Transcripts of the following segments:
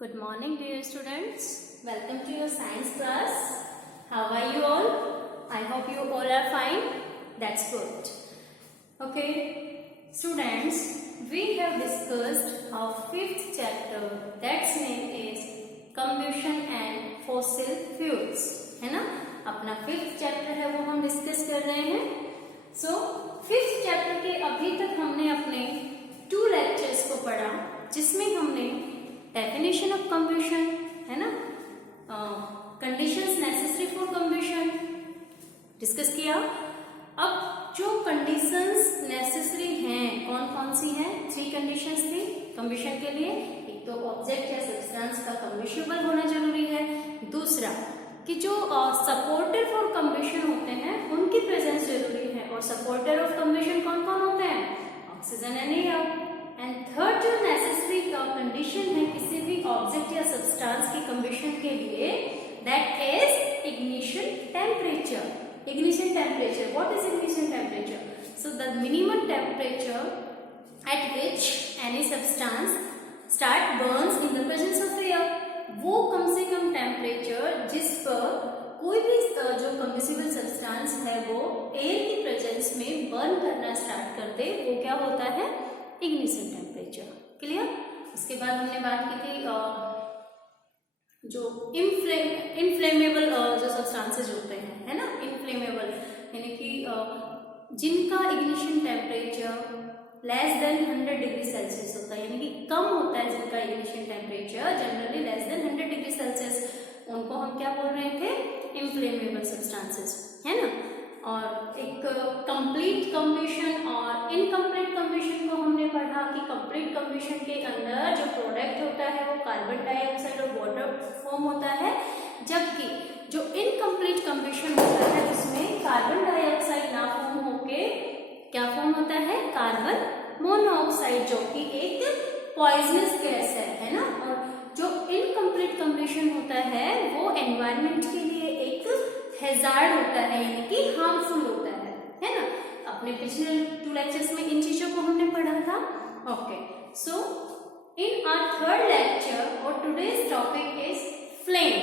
Good morning, dear students. Welcome to your science class. How are you all? I hope you all are fine. That's good. Okay, students, we have discussed our fifth chapter. That's name is combustion and fossil fuels. है ना? अपना fifth chapter है वो हम discuss कर रहे हैं. So, fifth chapter के अभी तक हमने अपने 2 लेक्चर्स को पढ़ा, जिसमें हमने डेफिनेशन ऑफ कंबशन, है ना, conditions necessary for combustion discuss किया. अब जो कंडीशंस नेसेसरी हैं कौन कौन सी हैं? 3 कंडीशंस थी कंबशन के लिए. एक तो ऑब्जेक्ट या सब्सटेंस का कंबशेबल होना जरूरी है. दूसरा कि जो सपोर्टर फॉर कंबशन होते हैं उनकी प्रेजेंस जरूरी है. और सपोर्टर ऑफ कंबशन कौन कौन होते हैं? Oxygen and air. And third जो नेसेसरी कंडीशन है किसी भी ऑब्जेक्ट या सब्सटेंस की कंबशन के लिए, that is ignition temperature. Ignition temperature. What is ignition temperature? So the minimum temperature at which any substance burns in the presence of air. वो कम से कम टेम्परेचर जिस पर कोई भी जो कंबसिबल सब्सटेंस है वो एयर की प्रेजेंस में बर्न करना स्टार्ट कर दे, वो क्या होता है? Ignition temperature. क्लियर? उसके बाद हमने बात की थी जो इनफ्लेमेबल जो सब्सटेंसेस होते हैं, है ना, इनफ्लेमेबल यानी कि जिनका ignition temperature less than 100 degree Celsius होता है, यानी कि कम होता है जिनका ignition temperature generally less than 100 degree Celsius, उनको हम क्या बोल रहे थे? इनफ्लेमेबल सब्सटेंसेस, है ना. और एक कंप्लीट कंबशन और इनकम्प्लीट कंबशन को हमने पढ़ा कि कंप्लीट कंबशन के अंदर जो प्रोडक्ट होता है वो कार्बन डाइऑक्साइड और वाटर फॉर्म होता है, जबकि जो इनकम्प्लीट कंबशन होता है उसमें कार्बन डाइऑक्साइड ना फॉर्म होके क्या फॉर्म होता है? कार्बन मोनोऑक्साइड, जो कि एक पॉइजनस गैस है ना. और जो इनकम्प्लीट कंबशन होता है वो एनवायरनमेंट के लिए एक हैजार्ड होता है, यानी कि हार्मफुल होता है ना. अपने पिछले 2 लेक्चर्स में इन चीजों को हमने पढ़ा था. Okay, so in our third lecture और टुडेज टॉपिक इज फ्लेम.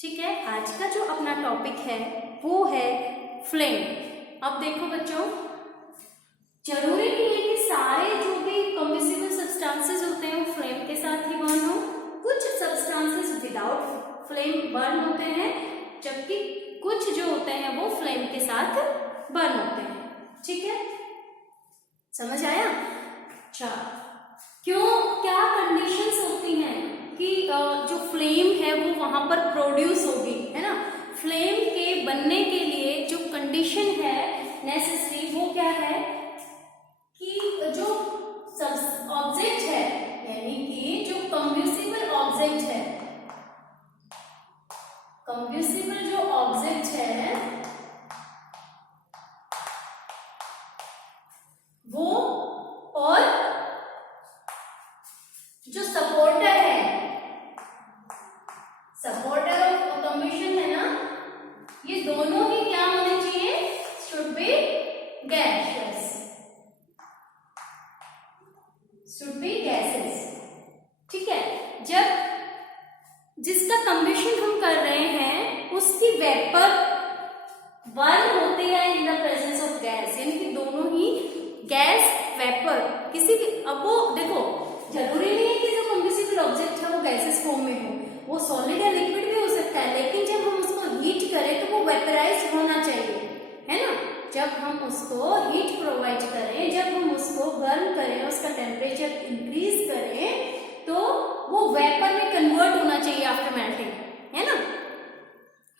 ठीक है, आज का जो अपना टॉपिक है वो है फ्लेम. अब देखो बच्चों, जरूरी नहीं है कि सारे जो भी कंबसिबल सब्सटेंसेस होते हैं वो फ्लेम के साथ ही बर्न हो. कुछ सब्सटेंसेस विदाउट फ्लेम बर्न होते हैं, जबकि कुछ जो होते हैं वो फ्लेम के साथ बर्न होते हैं. ठीक है, समझ आया? अच्छा, क्यों, क्या कंडीशंस होती हैं कि जो फ्लेम है वो वहां पर प्रोड्यूस होगी, है ना. फ्लेम के बनने के लिए जो कंडीशन है नेसेसरी वो क्या है कि जो ऑब्जेक्ट है, यानी कि जो कंब्यूसिबल ऑब्जेक्ट है, कंब्यूसिबल जो ऑब्जेक्ट है वो और जो सपोर्टर है, सपोर्टर ऑफ कंबशन है ना, ये दोनों ही क्या होने चाहिए? Should be gaseous, should be gases. ठीक है, जब जिसका कंबशन हम कर रहे हैं उसकी वेपर बर्न होती है in the presence of gas, यानी कि दोनों ही गैस वेपर किसी भी. अब वो देखो, जरूरी नहीं है कि जो कंबसिबल ऑब्जेक्ट है वो गैसेस फॉर्म में हो, वो सॉलिड या लिक्विड भी हो सकता है, लेकिन जब हम उसको हीट करें तो वो वेपराइज होना चाहिए, है ना. जब हम उसको हीट प्रोवाइड करें, जब हम उसको बर्न करें, उसका टेम्परेचर इंक्रीज करें, तो वो वेपर में कन्वर्ट होना चाहिए आफ्टर मेल्टिंग, है ना.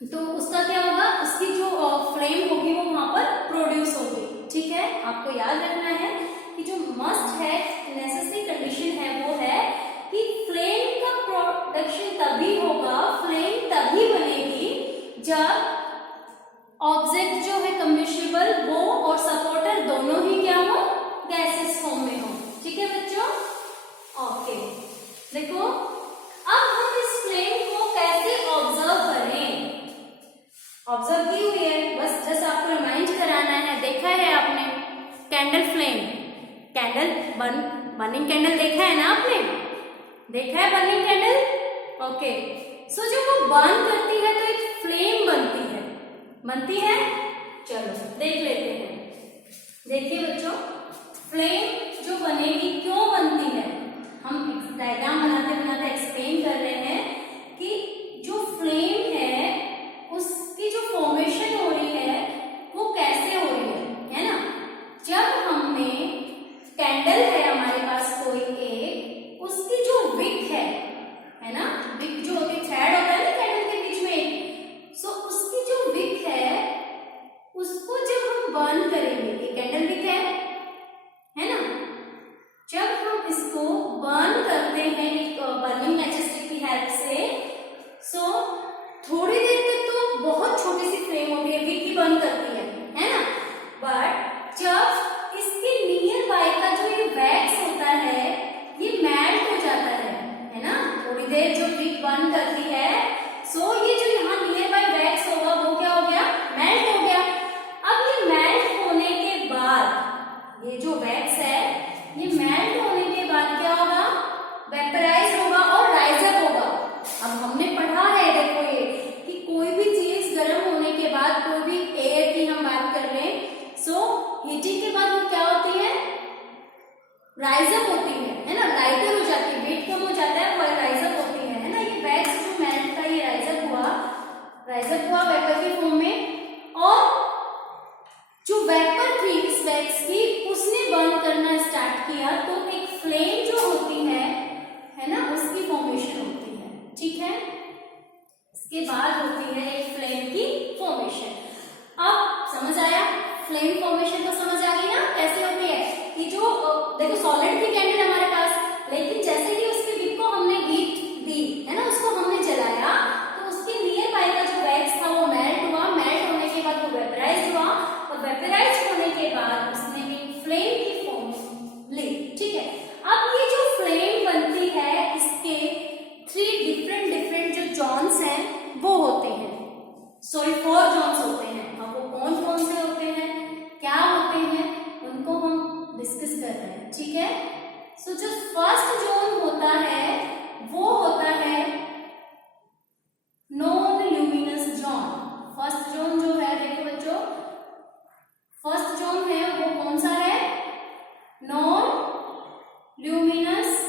तो उसका क्या होगा? उसकी जो फ्लेम होगी वो वहां पर प्रोड्यूस होगी. ठीक है, आपको याद रखना है कि जो मस्ट है नेसेसरी कंडीशन है वो है कि फ्लेम का प्रोडक्शन तभी होगा, फ्लेम तभी बनेगी जब ऑब्जेक्ट जो है कंबशेबल वो और सपोर्टर दोनों ही क्या हो? गैसेस फॉर्म में हो. ठीक है बच्चों? ओके, देखो अब हम इस फ्लेम को कैसे ऑब्जर्व करें. ऑब्जर्व की हुई है, बस जस्ट आपको रिमाइंड कराना है. देखा है आपने candle flame, candle burning candle देखा है ना आपने? देखा है बर्निंग कैंडल? ओके, सो जब वो बर्न करती है तो एक फ्लेम बनती है। चलो देख लेते हैं। देखिए बच्चों, फ्लेम जो बनेगी क्यों बनती है, हम डायग्राम बनाते बनाते एक्सप्लेन कर रहे हैं कि जो फ्लेम है उसकी जो फॉर्मेशन हो रही है वो कैसे हो रही है ना। जब हमने कैंडल है हमारे पास कोई एक, उसकी जो विक है ना, विक जो होती है, थ्रेड होता है ना कैंडल के बीच में, सो उसकी जो विक है उसको जब हम बर्न करेंगे, ये कैंडल विक है ना, जब हम इसको बर्न करते हैं एक बर्निंग मैचस्टिक की हेल्प से, सो थोड़ी देर तक तो बहुत छोटी सी फ्लेम होती है, विक ही बर्न करती है ना, बट जब इसके नियर बाय का जो ये वैक्स होता है ये मेल्ट हो जाता है ना, थोड़ी देर जो विक बर्न करती है, सो ये जो यहाँ नियर बाय वैक्स होगा वो क्या हो गया, मेल्ट हो गया। अब ये मेल्ट होने के बाद ये जो वैक्स है ये मेल्ट होने के बाद क्या होगा, वेपराइज होगा और राइज अप होगा। अब हमने पढ़ा है, देखो ये कि कोई भी चीज गर्म होने के बाद, कोई भी एयर की हम बात कर रहे हैं, सो हीटिंग के बाद वो क्या होती है, राइज अप होती है ना, लाइटर हो जाती है, वेट कम हो जाता है, वो राइज अप होती है ना। ये वैक्स जो मेल्ट था ये राइज अप हुआ वेपर के फॉर्म में, और जो वेपर थी इस वैक्स की उसने बर्न करना स्टार्ट किया, तो एक फ्लेम जो होती है ना, उसकी फॉर्मेशन होती है। ठीक है, इसके बाद होती है एक फ्लेम की फॉर्मेशन। अब समझ आया, फ्लेम फॉर्मेशन तो समझ आ गई ना कैसे होती है। कि जो देखो सॉलिड थी कैंडल हमारे पास, लेकिन जैसे ही उसके विक को हमने हीट दी है ना, उसको हमने जलाया, तो उसके नियर बाय का जो वैक्स था वो मेल्ट हुआ, मेल्ट होने के बाद वो वेपराइज हुआ, और वेपराइज होने के बाद उसने एक फ्लेम की फॉर्म ली। ठीक है, अब ये जो फ्लेम बनती है इसके 3 डिफरेंट जो जोन्स हैं वो होते हैं, सॉरी 4 जोन्स होते हैं। अब वो कौन कौन से होते हैं, क्या होते हैं, उनको हम डिस्कस कर रहे हैं। ठीक है, सो जो फर्स्ट जोन होता है वो होता है non luminous zone. First zone जो है, देखो बच्चों, फर्स्ट जोन है वो कौन सा है, नॉन ल्यूमिनस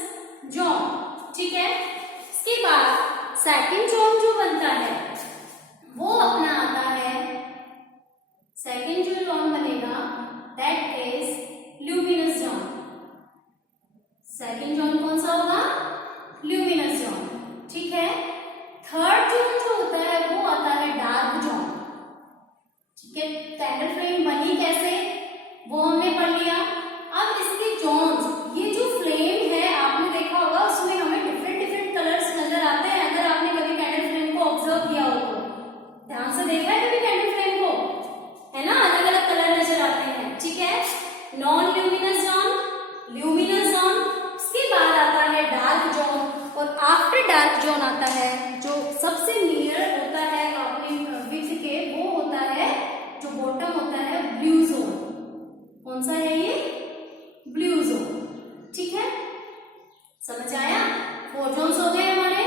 जोन। ठीक है, इसके बाद सेकंड जोन जो बनता है वो अपना आता है, सेकंड जो जोन बनेगा that is luminous zone. Second zone कौन सा होगा, ल्यूमिनस जोन। ठीक है, थर्ड जोन जो होता है वो आता है डार्क जोन। ठीक है, कैंडल फ्लेम बनी कैसे वो हमने पढ़ लिया। अब इसके जोन्स, ये जो फ्लेम है आपने देखा होगा उसमें हमें डिफरेंट कलर्स नजर आते हैं। अगर आपने कभी कैंडल फ्लेम को ऑब्जर्व किया हो तो ध्यान से देखा है कभी कैंडल फ्लेम को, है ना, अलग अलग कलर नजर आते हैं। ठीक है, non luminous zone, luminous zone, उसके बाद आता है डार्क जोन, और आफ्टर डार्क जोन आता है जो सबसे नियर होता है अपने विक के, वो होता है जो बॉटम होता है ब्लू जोन। कौन सा है ये, ब्लू जोन। ठीक है, समझ आया, 4 जोन्स हो गए हमारे,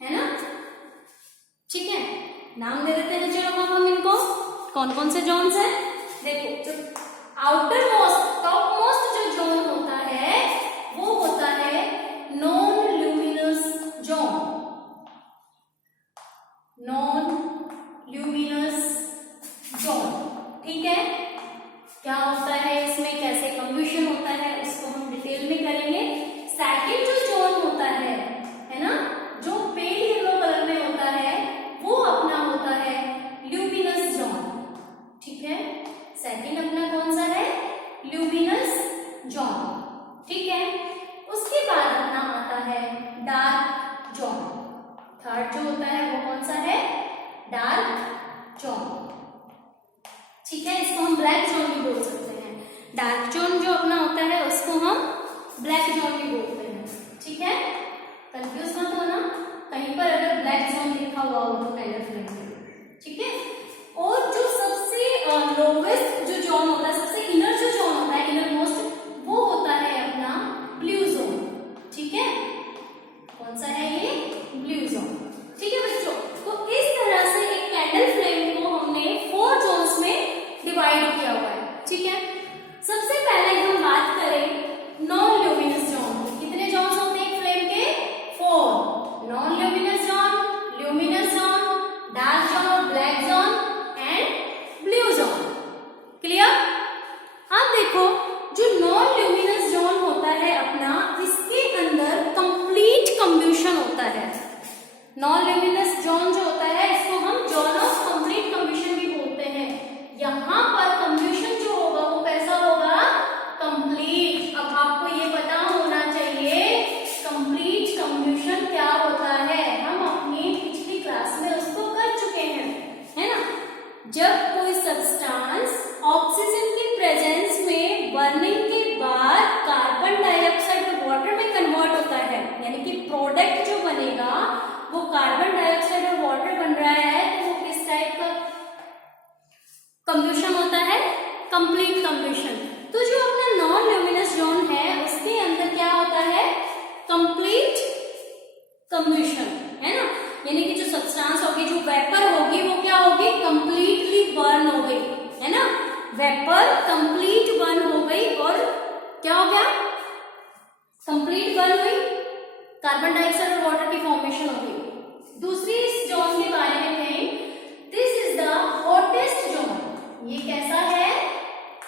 है ना। ठीक है, नाम दे देते हैं चलो हम इनको, कौन कौन से जोन्स हैं। देखो, जो आउटर मोस्ट टॉप मोस्ट जो जोन होता है वो होता है non luminous zone. Non luminous zone. ठीक है, क्या होता है इसमें, कैसे कंब्यूशन होता है, उसको हम डिटेल में करेंगे। सेकंड जो जोन होता है ना, जो पेल येलो कलर में होता है वो अपना होता है ल्यूमिनस जोन। ठीक है, सेकंड अपना कौन सा है, ल्यूमिनस जोन। ठीक है, उसके बाद अपना आता है डार्क जोन। थर्ड जो होता है वो कौन सा है, डार्क जोन। ठीक है, इसको हम ब्लैक जोन भी बोल सकते हैं। डार्क जोन जो अपना होता है उसको हम ब्लैक जोन भी बोलते हैं। ठीक है, कंफ्यूज मत होना कहीं पर अगर ब्लैक जोन लिखा हुआ हो तो कैंडल फ्लेम में। ठीक है, और जो सबसे लोवेस्ट जो जोन होता है, सबसे इनर जो जोन होता है, इनर मोस्ट, वो होता है अपना ब्लू जोन। होता है। नॉन ल्यूमिनस जोन जो होता है इसको हम जोन ऑफ कंप्लीट कम्बिशन भी बोलते हैं। यहाँ पर कम्बिशन जो होगा वो कैसा होगा, कंप्लीट। अब आपको ये पता होना चाहिए कंप्लीट कम्बिशन क्या होता है, हम अपनी पिछली क्लास में उसको कर चुके हैं, है ना। जब कोई सब्सटेंस ऑक्सीजन की प्रेजेंस में बर्निंग के बाद कार्बन डाइऑक्साइड और वाटर में कन्वर्ट होता है, यानी कि प्रोडक्ट जो बनेगा वो कार्बन डाइऑक्साइड और वाटर बन रहा है, तो वो किस टाइप का कम्बिशन होता है, कंप्लीट कम्बिशन। तो जो अपना नॉन ल्यूमिनस जोन है उसके अंदर क्या होता है, कंप्लीट कम्बिशन, है ना। यानी कि जो सब्सटेंस होगी, जो वेपर होगी वो क्या होगी, कंप्लीटली बर्न हो गई, है ना। वेपर कंप्लीट बर्न हो गई और क्या हो गया, कंप्लीट बर्न हुई, कार्बन डाइऑक्साइड और वाटर की फॉर्मेशन हो गई। दूसरी इस जोन के बारे में कहें, this is the hottest zone. ये कैसा है,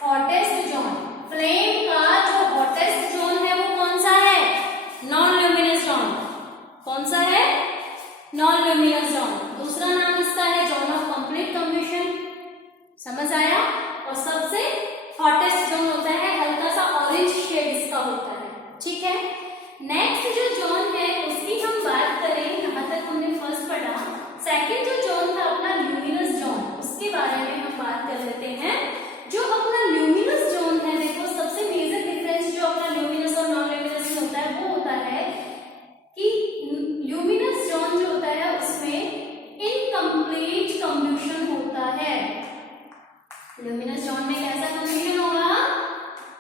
हॉटेस्ट जोन। फ्लेम का जो हॉटेस्ट जोन है वो कौन सा है, नॉन ल्यूमिनस जोन। कौन सा है, नॉन ल्यूमिनस जोन। दूसरा नाम इसका है जोन ऑफ कंप्लीट कम्बिशन, समझ आया। और सबसे हॉटेस्ट जोन होता है, हल्का सा ऑरेंज शेड इसका होता है, ठीक है। नेक्स्ट जो जोन है उसकी हम बात करें, यहाँ तक हमने फर्स्ट पढ़ा। सेकंड जो जोन था अपना ल्यूमिनस जोन, उसके बारे में हम बात कर लेते हैं। जो अपना ल्यूमिनस जोन है, देखो सबसे मेजर डिफरेंस जो अपना ल्यूमिनस और नॉन ल्यूमिनस में होता है वो होता है कि ल्यूमिनस जोन जो होता है उसमें इनकम्प्लीट कम्बिशन होता है। ल्यूमिनस जोन में कैसा कम्बिशन होगा,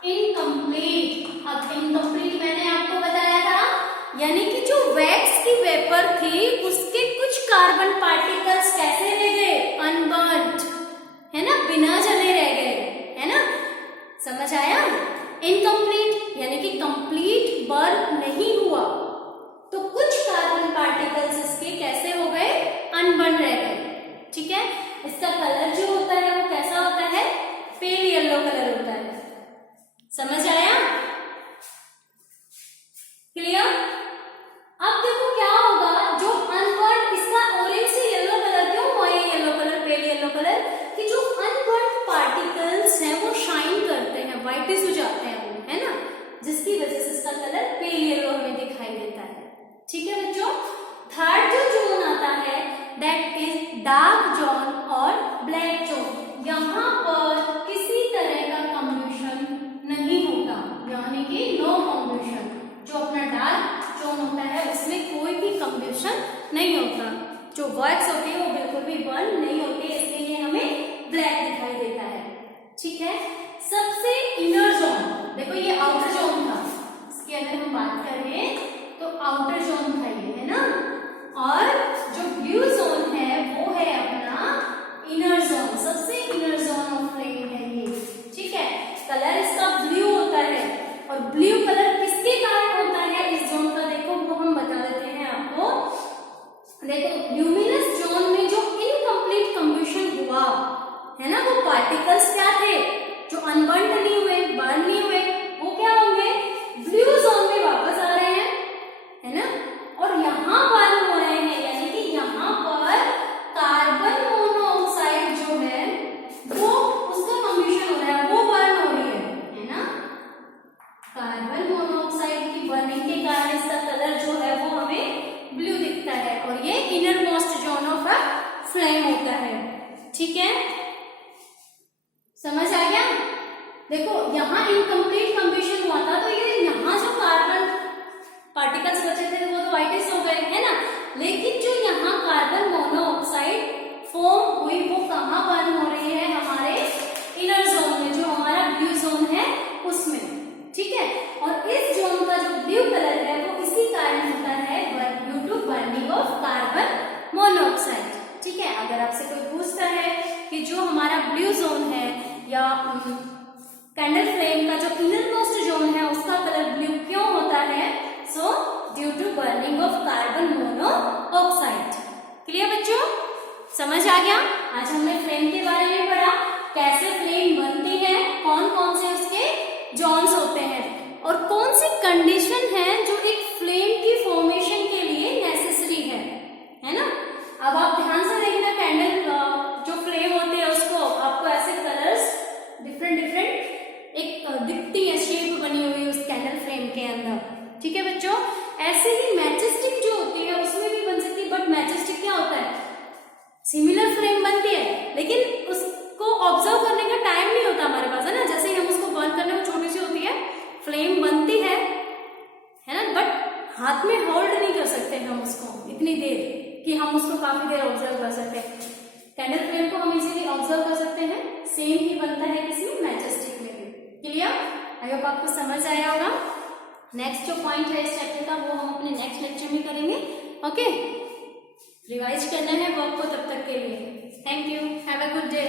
इनकम्प्लीट। अब इनकम्प्लीट मैंने आपको बताया था, यानी कि जो वैक्स की वेपर थी उसके कुछ कार्बन पार्टिकल्स कैसे रह गए, अनबर्न्ड, है ना, बिना जले रह गए, है ना। समझ आया, इनकम्प्लीट यानी कि कंप्लीट बर्न नहीं हुआ, तो कुछ कार्बन पार्टिकल्स इसके कैसे हो गए, अनबर्न रह गए, ठीक है। इसका कलर जो होता है वो कैसा होता है, पेल येलो कलर होता है। समझ आया, क्लियर। अब देखो क्या होगा, जो अनबर्न, इसका ऑरेंज से येलो कलर क्यों हुआ, ये yellow colour, pale yellow colour, कि जो अनबर्न पार्टिकल्स हैं वो शाइन करते हैं, व्हाइटिश हो जाते हैं वो, है ना, जिसकी वजह से इसका कलर पेल येलो हमें दिखाई देता है, ठीक है बच्चों। थर्ड जो जोन आता है दैट इज डार्क जोन और ब्लैक जोन। यहाँ पर किसी तरह का कम्बिशन नहीं होता, यानी कि नो कम्बिशन। जो अपना डार्क जोन होता है उसमें कोई भी कम्बिशन नहीं होता, जो वैक्स होती है वो बिल्कुल भी बर्न नहीं होती, इसलिए ये हमें ब्लैक दिखाई देता है, ठीक है। सबसे इनर जोन, देखो ये आउटर जोन था, इसकी अगर हम बात करें तो आउटर जोन था ये, है ना। और जो ब्लू जोन है वो है अपना इनर जोन, सबसे इनर जोन ऑफ फ्लेम है ये, ठीक है। कलर इसका ब्लू होता है, और ब्लू कलर किसके कारण होता है इस जोन का, देखो वो हम बता देते हैं आपको। देखो ल्यूमिनस जोन में जो इनकम्प्लीट कम्बिशन हुआ है ना, वो पार्टिकल्स क्या थे, जो अनबर्न नहीं हुए, बर्न नहीं हुए, वो क्या होंगे, ब्लू जोन में वापस आ रहे हैं, है ना, और यहाँ बर्न हो रहे हैं, यानी कि यहाँ पर कार्बन मोनोऑक्साइड जो है वो उसका कम्बिशन हो रहा है, वो बर्न हो रही है ना। कार्बन मोनोऑक्साइड की बर्निंग के कारण इसका कलर जो है वो हमें ब्लू दिखता है, और ये inner most zone of a flame होता है, ठीक है। समझ आ गया। देखो यहाँ इनकम्प्लीट कम्बिशन हुआ था, तो ये यहाँ जो कार्बन पार्टिकल्स बचे थे वो तो व्हाइटिश हो गए, है ना, लेकिन जो यहाँ कार्बन मोनोऑक्साइड फॉर्म हुई वो कहाँ बर्न हो रही है, हमारे इनर जोन में, जो हमारा ब्लू जोन है उसमें, ठीक है। और इस जोन का जो ब्लू कलर है वो इसी कारण होता है, due to burning of carbon monoxide, ठीक है। अगर आपसे कोई पूछता है कि जो हमारा ब्लू जोन है या कैंडल फ्लेम का जो इनर मोस्ट जोन है उसका कलर ब्लू क्यों होता है, so due to burning of carbon monoxide. Clear बच्चों, समझ आ गया। आज हमने फ्लेम के बारे में पढ़ा, कैसे फ्लेम बनती है, कौन कौन से उसके जोन्स होते हैं, और कौन सी कंडीशन है जो एक फ्लेम की फॉर्मेशन के लिए नेसेसरी ठीक है बच्चों। ऐसे ही मैचस्टिक जो होती है उसमें भी बन सकती है, बट मैचस्टिक क्या होता है, सिमिलर फ्लेम बनती है लेकिन उसको ऑब्जर्व करने का टाइम नहीं होता हमारे पास, है ना। जैसे ही हम उसको बर्न करने में छोटी सी होती है, फ्लेम बनती है ना, बट हाथ में होल्ड नहीं कर सकते हम उसको इतनी देर कि हम उसको काफी देर ऑब्जर्व कर सकते हैं। कैंडल फ्लेम को हम इजीली ऑब्जर्व कर सकते हैं, सेम ही बनता है किसी मैचस्टिक में भी। क्लियर? आई होप आपको समझ आया होगा। नेक्स्ट जो पॉइंट है इस चैप्टर का वो हम अपने नेक्स्ट लेक्चर में करेंगे। ओके, रिवाइज करना है वर्क को तब तक के लिए। Thank you, have a good day.